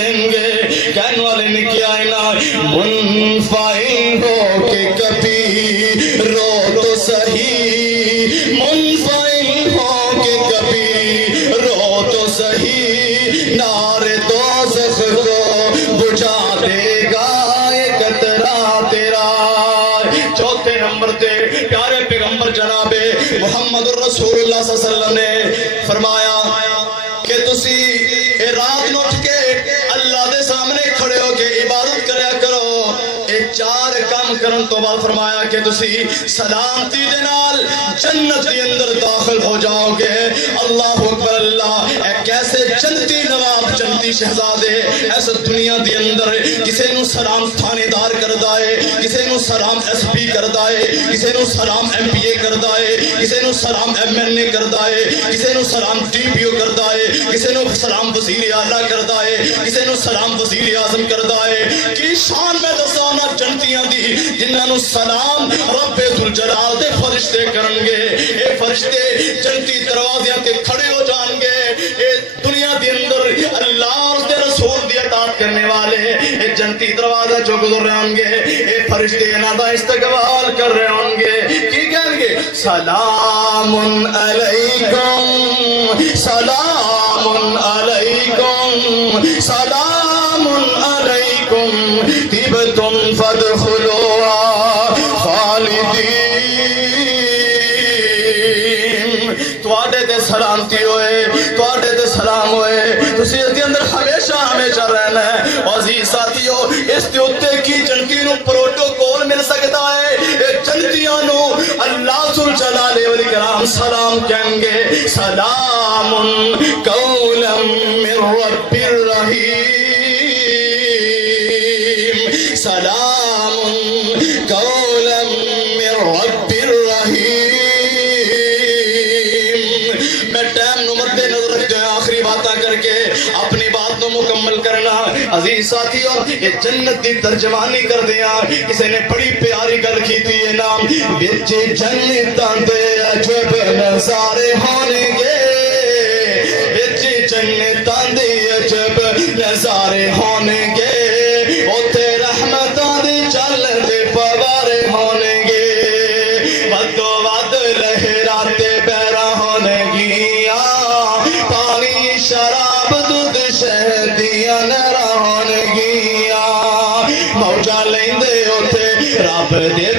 دیں گے. کہنے والے نے کیا ہے منفعل ہو کے کبھی رو تو صحیح, منفعل ہو کے کبھی رو تو صحیح, نار دوزخ کو بجھا دے گا ایک قطرہ تیرا. چوتھے نمبر تے پیارے پیغمبر جناب محمد رسول اللہ صلی اللہ علیہ وسلم نے فرمایا کہ تسی رات نو اٹھ کے اللہ دے سامنے کھڑے ہو کے عبادت کریا کرو. چار کام کرن تو بعد فرمایا کہ تسی سلامتی دے نال جنت دے اندر داخل ہو جاؤ گے. اللہ اکبر اللہ. اے کیسے جنتی نواب جنتی شہزادے ایس دنیا دے اندر کسے نو سلام تھانے دار کردا ہے, کسے نو سلام ایس پی کردا ہے, کسے نو سلام ایم پی اے کردا ہے, کسے نو سلام ایم این اے کردا ہے, کسے نو سلام ٹی پی او کردا ہے, کسے نو سلام وزیر اعلیٰ کردا ہے, کسے نو سلام وزیر اعظم کردا ہے. کی شان میں دسانا جنتیاں دی جنہاں نو سلام رب ذوالجلال دے فرشتے کرن گے. اے فرشتے جنتی دروازیاں تے کھڑے ہو جان گے. اے دنیا دے اندر اللہ اور دے رسول دی اطاعت کرنے والے اے جنتی دروازہ جو گزر رہے ہوں گے, اے فرشتے انہاں دا استقبال کر رہے ہوں گے. کی کہیں گے سلام علیکم, سلام علیکم, سلام علیکم, طبتم فادخلوها خالدین. تواڈے تے سلامتی ہوئے, تواڈے تے سلام ہوئے, تسی اس دے اندر ہمیشہ ہمیشہ رہنا ہے. عزیز ساتھیو اس دے اوتے کی جنتی نو پروٹوکول مل سکتا ہے. جنتیاں نو اللہ ذوالجلال والاکرام سلام کہیں گے. سلام قولا من رب الرحیم, سلام قولا من رب الرحیم. میں ٹائم نو مد نظر رکھتے ہیں آخری باتاں کر کے اپنی بات نو مکمل کرنا. عزیز ساتھیوں یہ جنت دی ترجمانی کر دیا. کسی نے بڑی پیاری گل کی تھی یہ نام بچ جنتاں دے عجب نظارے ہونے گے, بچ جنتاں دے عجب نظارے ہونے گے, اوتھے رحمتاں دے چل دے فوارے ہونے گے, ودو ود لہراتے پیرا ہونے گیاں, پانی شراب دودھ شہدیاں نہراں ہونے گیاں, موجاں لیندے اوتھے رب دے